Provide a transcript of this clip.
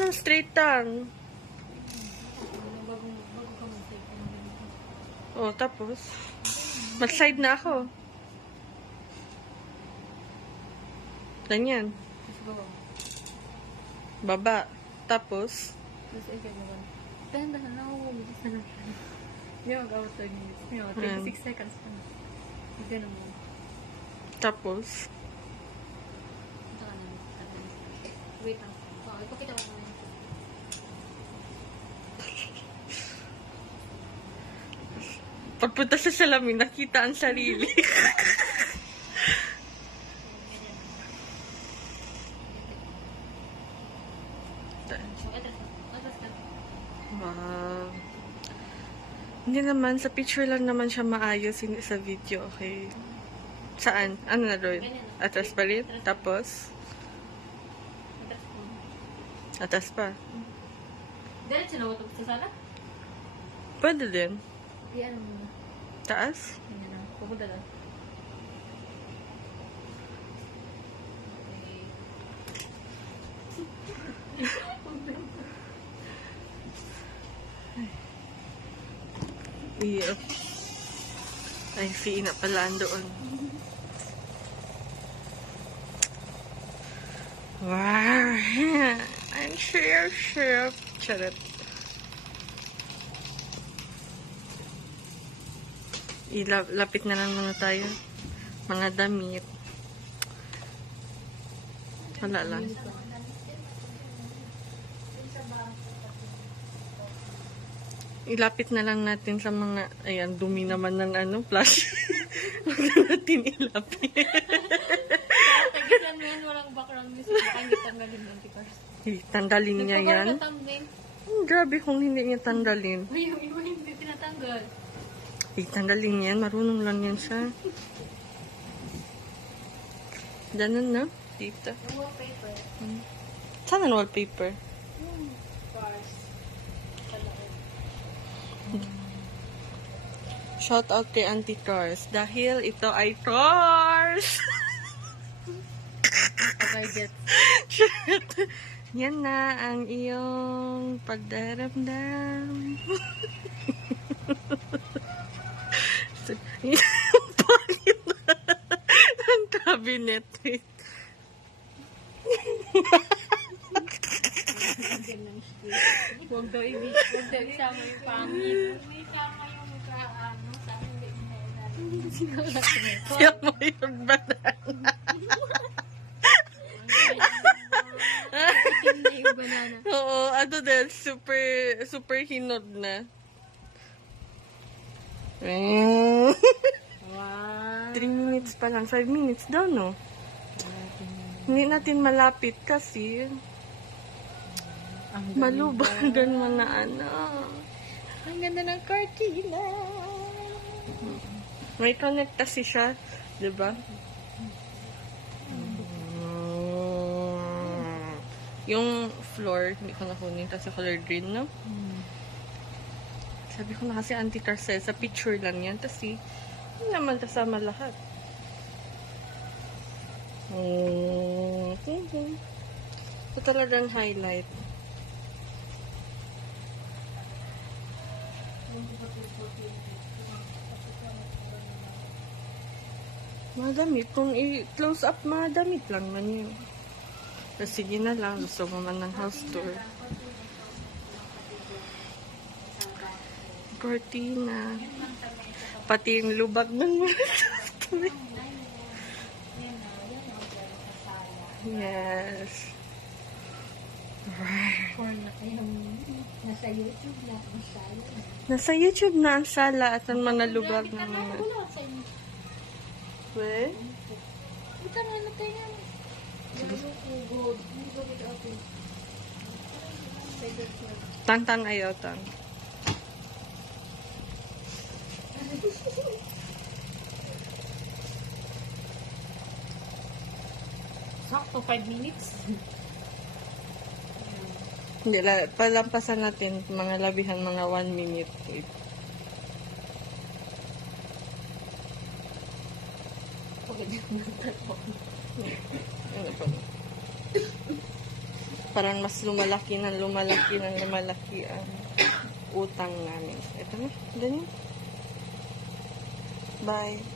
ng straight tongue. Oh, tapos? Mag-side na ako. Ganyan. Baba. Tapos? Dahan-dahan na ako. Hindi mag-out 10 minutes. 26 seconds pa na. Hindi na mo. Tapos? Wait lang. Ipakita ko naman. Pagpunta sa salamin, nakita ang sarili. Wow. Hindi naman, sa picture lang naman siya maayos, hindi sa video, okay? Saan? Ano na doon? Atas pa rin? Tapos? Atas pa? Diretso na ako sa sala? Pwede din. Iyan mo. Taas? Ganyan na. Pupunta lang. Iyo. Ay, si Ina pala doon. Wow! I'm sure. Charot. Lapit na lang muna tayo. Mga damit. Wala lang. Ilapit na lang natin sa mga, ayan, dumi naman ng ano, flash. Huwag na natin ilapit. Tagisan mo yan, walang background music. Baka hindi tanggalin ng tikars. Tanggalin niya yan. Grabe kung hindi niya tanggalin. Ay, yung iba hindi tinatanggal. Tanggalin yan, marunong lang yan siya. Ganun na, dito. Yung wallpaper. Saan ang wallpaper? Yung cars. Shout out kay Auntie Tors. Dahil ito ay Tors! Pag-get. Yan na ang iyong pagdaramdam. Palit na ang cabinet. Huwag daw isama yung pangit. Hindi isama yung ano, sa akin hindi Siya mo yung banana. Hindi yung banana. Oo, ano din, super hinod na. Wow. 3 minutes pa lang. 5 minutes daw, no? Hindi natin malapit kasi malubang doon mga ano. Ang ganda ng cortina. May connect kasi siya, di ba? Yung floor, hindi ko nakunin kasi color green, no? Sabi ko na kasi Auntie Tarcel, sa picture lang yan. Kasi, hindi naman kasama lahat. Ito talagang highlight. Madamit. Kung i-close up, madamit lang man yun. Kasi sige na lang. Gusto mo man ng house tour. Cortina. Pati yung lubag ng yes. Nasa YouTube na ang sala. Nasa YouTube na ang sala at ang mga lubag ng mga... Well? Ito na natin yan. Tang ayaw tang. Sakto 5 minutes. Hindi, palampasan natin mga labihan, mga 1 minute. Wait. Ano pa? parang mas lumalaki ng lumalaki ng lumalaki ang utang namin. Ito na, ganyan. Bye.